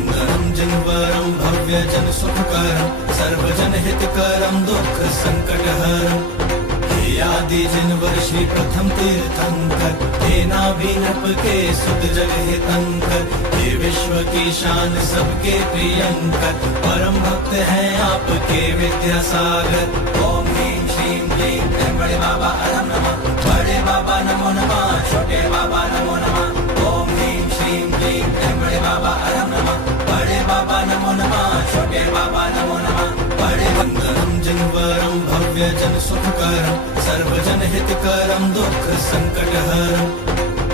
वंदनं जिनवरं भव्य जन सुखकरं सर्वजन हितकरं दुख संकटहरं। हे आदि जिनवर श्री प्रथम तीर्थंकर, हे नाभिनप के सुत जग हितंकर, हे विश्व की शान सबके प्रियंकर, परम भक्त हैं आपके विद्यासागर। ओम ह्रीं श्रीं क्लीं ऐं बड़े बाबा अरहं नमः। बड़े बाबा नमो नमः, छोटे बाबा नमो नमः। ओम ह्रीं श्रीं क्लीं ऐं बड़े बाबा अरहं नमः। बड़े बाबा नमो नमः, छोटे बाबा नमो नमः। बड़े वंदनं जिनवरं भव्य जन सुखकरं सर्वजन हितकरं दुख संकटहरं।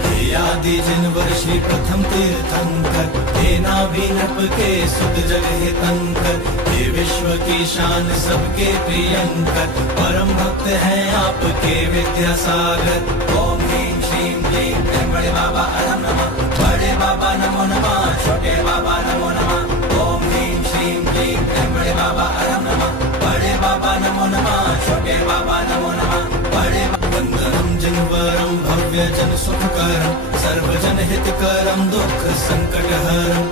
हे आदि जिनवर श्री प्रथम तीर्थंकर, हे नाभिनप के सुत जग हितंकर, हे विश्व की शान सबके प्रियंकर, परम भक्त हैं आपके विद्यासागर। ओम ह्रीं श्रीं क्लीं ऐं बड़े बाबा अरहं नमः। बड़े बाबा नमो नमः, छोटे बाबा नमो नमः। ओम ह्रीं श्रीं क्लीं ऐं बड़े बाबा अरहं नमः। बड़े बाबा नमो नमः, छोटे बाबा नमो नमः। बड़े वंदनं जिनवरं भव्य जन सुखकरं सर्वजन हितकरं दुख संकटहरं।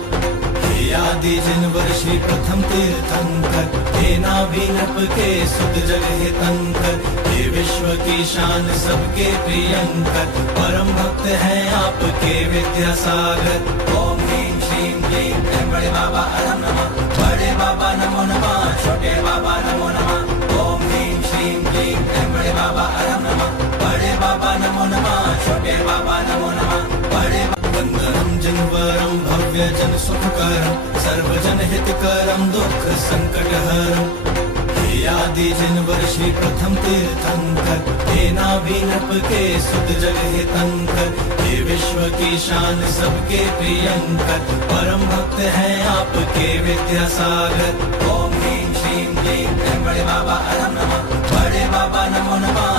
हे आदि जिनवर श्री प्रथम तीर्थंकर, हे नाभिनप के सुत जग हितंकर, हे विश्व की शान सबके प्रियंकर, परम भक्त हैं आपके विद्यासागर। ओम ह्रीं श्रीं क्लीं ऐं बड़े बाबा अरहं नमः। बड़े बाबा नमो नमः, छोटे बाबा नमो नमः। ओम ह्रीं श्रीं क्लीं ऐं बड़े बाबा अरहं नमः। बड़े बाबा नमो नमः, छोटे बाबा नमो नमः। बड़े वंदनं जिनवरं भव्य जन सुखकरं सर्वजन हितकरं दुख संकटहरं। हे आदि जिनवर श्री प्रथम तीर्थंकर, हे नाभिनप के सुत जग हितंकर, हे विश्व की शान सबके प्रियंकर, परम भक्त हैं आपके विद्यासागर। ओम ह्रीं श्रीं क्लीं ऐं बड़े बाबा अरहं नमः। बड़े बाबा नमो नमः,